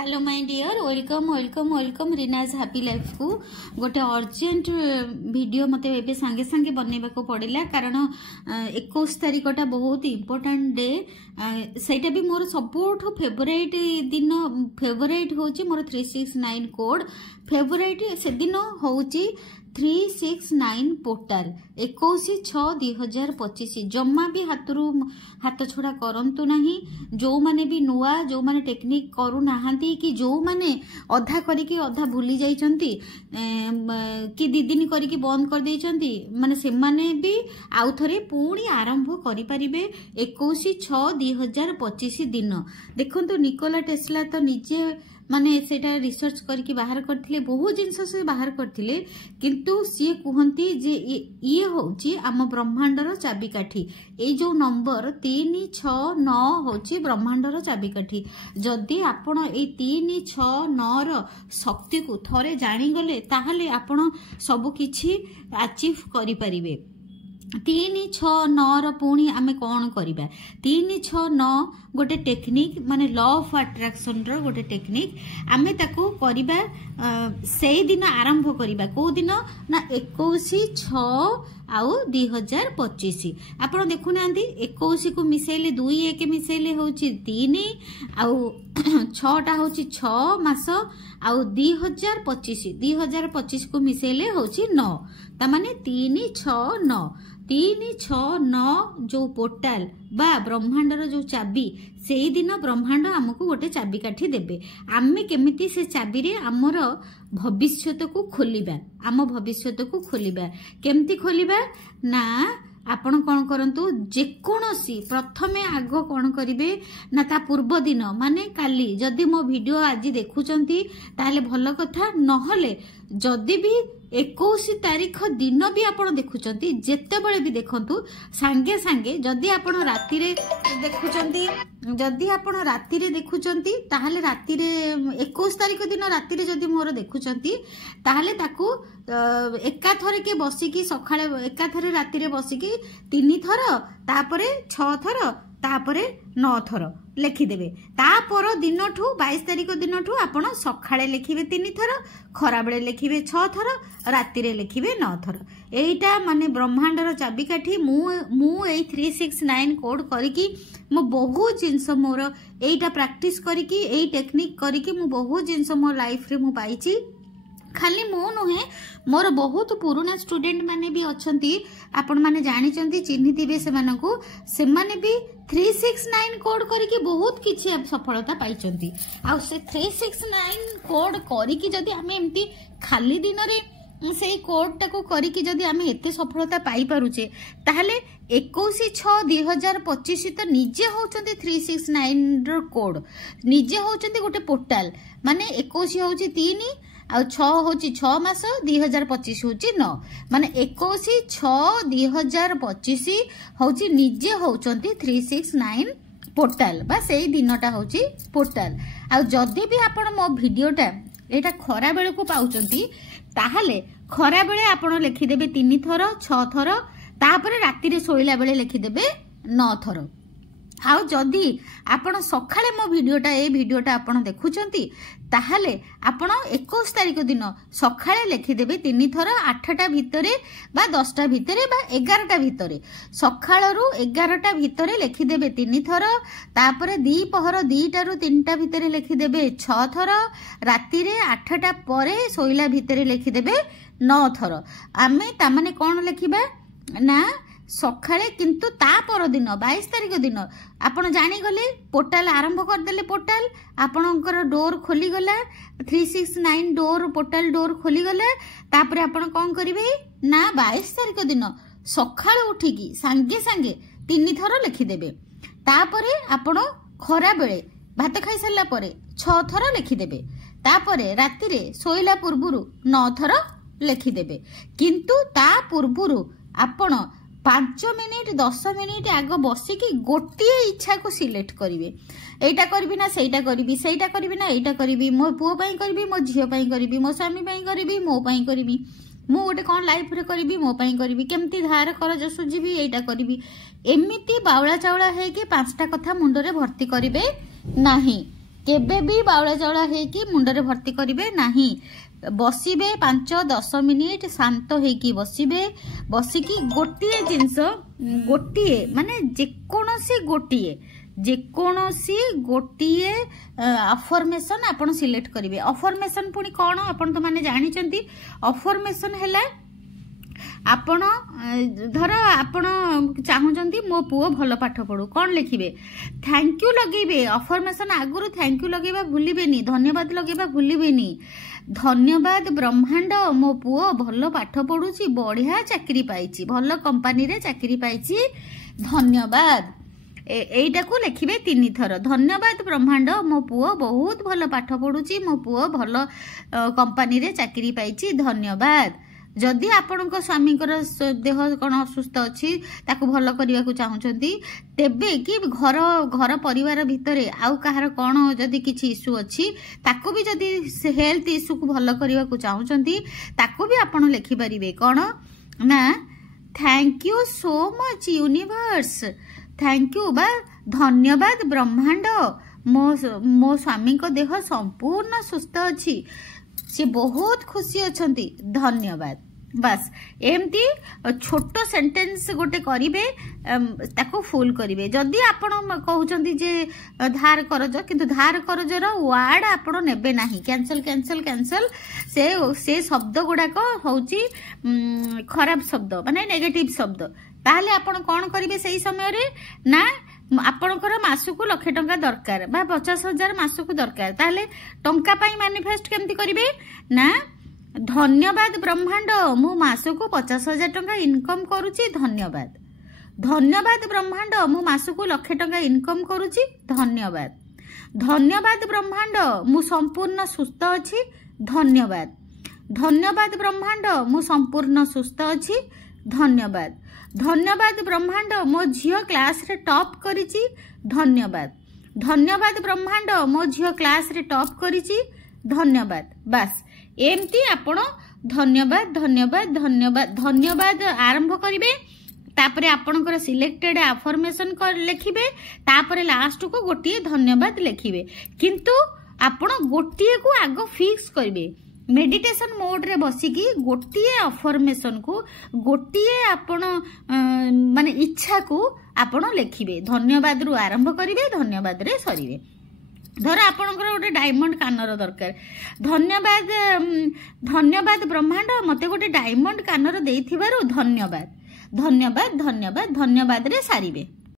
Hello my dear welcome welcome welcome रिनाज happy life को गोटे अर्जेंट वीडियो मत ए सांगे सांगे बनवा को पड़ा कारण 21 तारिखटा बहुत इम्पोर्टाट डे सेटा भी मोर सबुठ फेवरेट दिन फेवरेट होची मोर 369 कोड फेवरेट से दिन होची 369 पोर्टाल 21/6/2025 जमा भी हाथ छड़ा करंतु नहीं जो माने भी नुआ जो माने टेक्निक करू नाहांती कि जो माने अधा करिकी अधा भूली जाइचंती कि दी दिन करिकी बंद कर देइचंती माने से माने भी आउ थरे पुणी आरंभ करि परिबे 21/6/2025 दिन देखंतु निकोला टेस्ला तो निजे माने सेटा रिसर्च करके बाहर करथिले बहुत जिंस से बाहर करथिले किंतु सी कहती जे ये होची आम ब्रह्मांडर चाबिकाठी ए जो नंबर 369 होची ब्रह्मांडर चाबिकाठी जदि आपण ए 369 रो शक्ति को थरे जानी गले ताहले आपण सब किछि अचीव करि परिबे 369 पुणी आमे कौन करिबा 369 गोटे टेक्निक माने लॉ ऑफ अट्रैक्शन रो गोटे टेक्निक आमे ताको करिबा से दिन आरंभ करिबा को दिन ना 21/6 आउ 2025 आपण देखु नांदी 21 को मिसेले 2 1 मिसेले होची 3 आउ 6 टा होची 6 मास आउ 2025 को मिसेले होची 9 ता माने 369 जो पोर्टाल बा ब्रह्मांडर जो चाबी से दिन ब्रह्मांड आमको गोटे चाबी काठी देबे आमे केमिति से चाबी रे हमर भविष्यत को खोलिबा आम भविष्यत को खोलिबा केमिति खोलिबा ना आपण कौन करंतु जेकोसी प्रथमे आग कौन करिवे ना ता पूर्व दिन माने काली जदि मो वीडियो आज देखुचंती ताले भलो कथा नहले जदि भी 21 तारीख दिन भी आपण देखुचंती जेते बळे भी देखंतु सांगे सांगे जदि आपण राती रे देखुचंती जदि आपण राती रे देखुचंती ताहाले राती रे 21 तारीख दिन राती रे जदि मोर देखुचंती ताहाले ताकू एका थरे के बसिकी सखाळे एका थरे राती रे बसिकी 3 थर तापरे 6 थर तापरे 9 थर लिखिदेवे तापर दिन ठू 22 तारीख दिन ठू आपण सखाळे लिखिबे 3 थर खरा बेले लिखिबे 6 थर राती रे लिखिबे 9 थर एटा माने ब्रह्मांडर चाबिकाठी मु ए 369 कोड करिकी मो बहुत जिंस मोर एटा प्रैक्टिस करिकी ए टेक्निक करिकी मु बहुत जिंस मो लाइफ रे मु पाइची खाली मो नुहे मोर बहुत पुराना स्टूडेंट माने भी अछंती आपण माने जानि चंती चिन्हिथिबे सेमानकु सेमाने भी 369 कोड करिकी बहुत किछि सफलता पाइचंती आ से 369 कोड करिकी जदी हमें एम्ति खाली दिन रे से कोड टाको करिकी जदी हमें एते सफलता पाई पारुचे ताहले 21/6/2025 तो निजे होचंती 369 रो कोड निजे होचंती गोटे पोर्टल माने 21 होची 3 आ 6 होची 6 मास 2025 होची 9 माने 21/6/2025 होची निजे होचंती 369 पोर्टल बा सेई दिनटा होची पोर्टल आ जदी भी आपण मो वीडियोटा एटा खरा बेले को पाउचंती ताहाले खरा बेले आपण लिखि देबे 3 थर 6 थर तापरे राती रे सोइला बेले लिखि देबे 9 थर आउ जदि आपण सखाळे मो वीडियोटा ए वीडियोटा आपण देखुचंती ताहाले आपण 21 तारिख दिन सखाळे लिखि देबे 3 थर 8टा भितरे बा 10टा भितरे बा 11टा भितरे सखाळरू 11टा भितरे लिखि देबे 3 थर तापरे दी पहर 2टा रु 3टा भितरे लिखि देबे 6 थर राती रे 8टा परे सोइला भितरे लिखि देबे 9 थर आमे ता माने कोन लिखिबा ना सखाळे किंतु ता पर दिन 22 तारिख दिन आपण जानी गले पोर्टल आरंभ कर देले पोर्टल आपणकर डोर खोली गला 369 डोर पोर्टल डोर खोली गला तापरे आपण कोन करिवे ना 22 तारिख दिन सखाळे उठिकी सांगे सांगे 3 थर लिखि देबे तापरे आपण खरा बेले भात खाई सल्ला परे 6 थर लिखि देबे तापरे राती रे सोइला पूर्वरु 9 थर लिखि देबे किंतु ता पूर्वरु आपण 5 मिनिट 10 मिनिट आग बसिकी गोटे इच्छा को सिलेक्ट करिवे एटा करबी ना सेटा करबी सेटा करबी ना एटा करबी मो पुओ पई करबी मो झियो पई करबी मो स्वामी पई करबी मो पई करबी मु गोटे कोन लाइफ रे करबी मो पई करबी केमती धार करज सुझिबी एटा करबी एमिति बावळा चावळा हे कि 5टा कथा मुंडरे भर्ती करिवे नाही केबे भी बाउला चाउला हेकी मुंडरे भर्ती करिवे नाही बसिबे 5-10 मिनिट शांत हेकी बसिबे बसिकी गोटिए जिंस गोटिए माने जेकोसी गोटिए अफर्मेशन आपण सिलेक्ट करिवे अफर्मेशन पुनी कोन आपण तो माने जानि चंती अफर्मेशन हैला आपण धर आपण चाहूचंती मो पुओ भल पाठ पढ़ू कौन लिखिबे थैंक यू लगेबे अफर्मेशन आगुरु थैंक यू लगेबा भूलिबेनी धन्यवाद लगेबा भूलिबेनी धन्यवाद ब्रह्मांड मो पुओ भल पाठ पढ़ुची बढ़िया चाकरी पाइची भल कंपनी रे चाकरी पाइची धन्यवाद एटा को लिखिबे 3 थर धन्यवाद ब्रह्मांड मो पुओ बहुत भल पाठ पढ़ुची मो पुओ भल कंपनी रे चाकरी पाइची धन्यवाद जदि आपण स्वामी देह कौन असुस्थ अच्छी ताकू भल करने को चाहूँगी तेबे कि घर घर परिवार भितर आउ कहार कौन जदि किसी इश्यू अच्छी ताकू भी जदि हेल्थ इश्यू को भल करने को चाहूँगी ताकू भी आपण लिखिपारे कौन ना thank you so much universe thank you बा धन्यवाद ब्रह्मांड मो स्वामी को देह संपूर्ण सुस्थ अच्छी सी बहुत खुशी अच्छंती धन्यवाद बस एमती छोट सेंटेंस गोटे करिवे ताको फुल करिवे जदि आपण कहउचंती जे धार करज किंतु धार करजर वर्ड आपण नेबे नाही कैंसल कैंसल कैंसल से शब्द गुडा को होची खराब शब्द माने नेगेटिव शब्द ताहले आपण कोन करिवे सही समय रे ना आपणकर मासकु 1 लाख टंका दरकार बा 50,000 मासकु दरकार ताहले टंका पाई मैनिफेस्ट केमती करिवे ना धन्यवाद ब्रह्मांड मु मासकु 50,000 टंका इनकम करूची धन्यवाद धन्यवाद ब्रह्मांड मु मासकु 1 लाख टंका इनकम करूची धन्यवाद धन्यवाद ब्रह्मांड मु संपूर्ण सुस्थ अछि धन्यवाद धन्यवाद ब्रह्मांड मु संपूर्ण सुस्थ अछि धन्यवाद धन्यवाद ब्रह्मांड मो झियो क्लास रे टॉप करिची धन्यवाद धन्यवाद ब्रह्मांड मो झियो क्लास रे टॉप करिची धन्यवाद बस एमती आपण धन्यवाद धन्यवाद धन्यवाद धन्यवाद आरंभ करिवे तापरे आपणकर सिलेक्टेड अफर्मेशन लिखिबे तापरे लास्ट को गोटिए धन्यवाद लिखिबे किंतु आपण गोटिए को आगो फिक्स करिवे मेडिटेशन मोड रे बसिकी गोटिए अफर्मेशन को गोटिए आपण माने इच्छा को आपण लिखिबे धन्यवाद रु आरंभ करिवे धन्यवाद रे सरीवे धर आपणकर गोटे डायमंड कानर दरकार धन्यवाद धन्यवाद ब्रह्मांड मते गोटे डायमंड कानर देइथिबारु धन्यवाद धन्यवाद धन्यवाद धन्यवाद रे सारीवे।